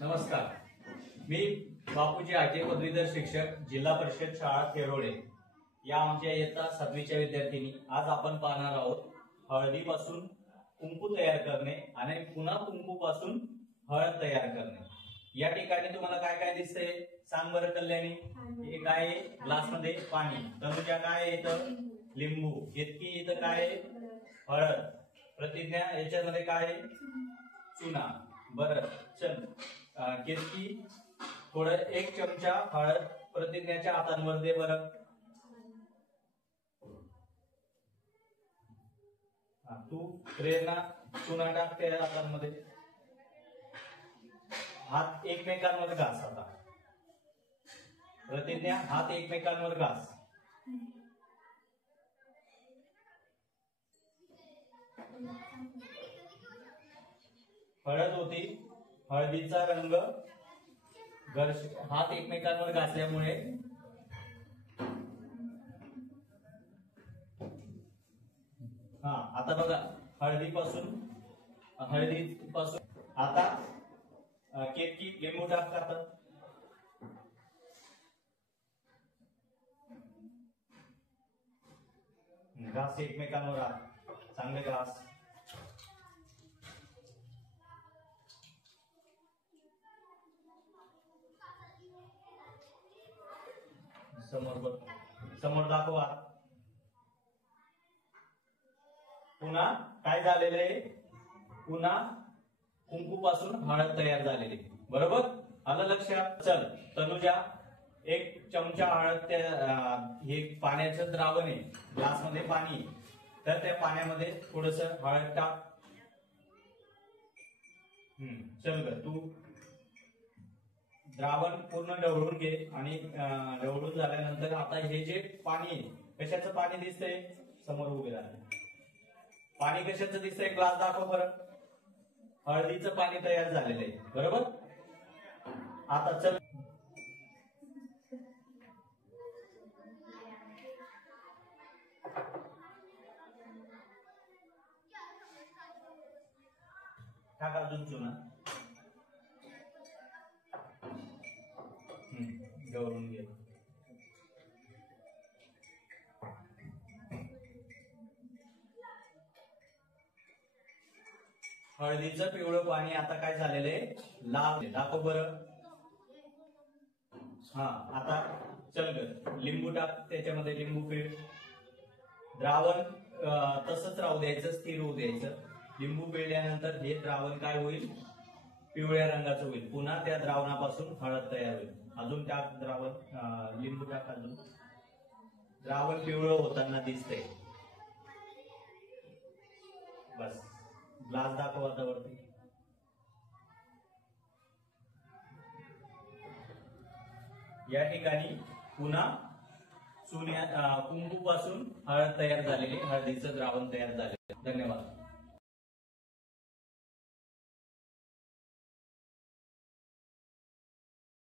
नमस्कार, मी बापूजी आके, पदवीधर शिक्षक, जिल्हा परिषद शाळा खेरोळे या आमच्या इयत्ता 7वीच्या विद्यार्थिनी. आज आपण पाहणार आहोत हळदीपासून कुंकू तयार करणे आणि पुन्हा कुंकूपासून हळद तयार करणे. या ठिकाणी तुम्हाला काय काय दिसतंय सांग बरं कल्याणी. हे काय आहे? ग्लासमध्ये पाणी. तनुजा काय आहे इथं? लिंबू. केतकी इथं काय आहे? हळद. प्रतिज्ञा याच्यामध्ये काय आहे? चुना. बरं चल, केतकी थोडं 1 चमचा हळद प्रतिज्ञाच्या हातांवर दे बरं. तू प्रेरणा चुना टाक त्या हातांमध्ये. हात एकमेकांवर घास. आता प्रतिज्ञा हात एकमेकांवर घास. हळद होती, हळदीचा रंग हात एकमेकांवर घासल्यामुळे आता बघा हळदीपासून आता केतकी लिंबू टाकतात. घास एकमेकांवर चांगले घास. समोर दाखवा. पुन्हा काय झालेलं आहे? पुन्हा कुंकू पासून हळद तयार झालेली. बरोबर आलं लक्षात? चल तनुजा 1 चमचा हळद, हे पाण्याचं द्रावण आहे, ग्लास मध्ये पाणी, तर त्या पाण्यामध्ये थोडस हळद टाक. चल ग, तू द्रावण पूर्ण ढवळून घे आणि ढवळून झाल्यानंतर आता हे जे पाणी, कशाचं पाणी दिसतंय? समोर उभे राहिले. पाणी कशाचं दिसतंय? ग्लास दाखव बरं. हळदीचं पाणी तयार झालेलं आहे. बरोबर. आता चल टाक अजून चुना. ढवळून घे. हळदीचं पिवळं पाणी आता काय झालेलं आहे? लाल. दाखव बरं. आता चल ग, लिंबू टाक त्याच्यामध्ये. लिंबू पिळ. द्रावण तसंच राहू द्यायचं, स्थिर होऊ द्यायचं. लिंबू पिळल्यानंतर हे द्रावण काय होईल? पिवळ्या रंगाचं होईल. पुन्हा त्या द्रावणापासून हळद तयार होईल. अजून टाक द्रावण, लिंबू टाक अजून. द्रावण पिवळं होताना दिसतंय. बस. ग्लास दाखव आता वरती. या ठिकाणी पुन्हा कुंकू पासून हळद तयार झालेली, हळदीचं द्रावण तयार झालेलं. धन्यवाद.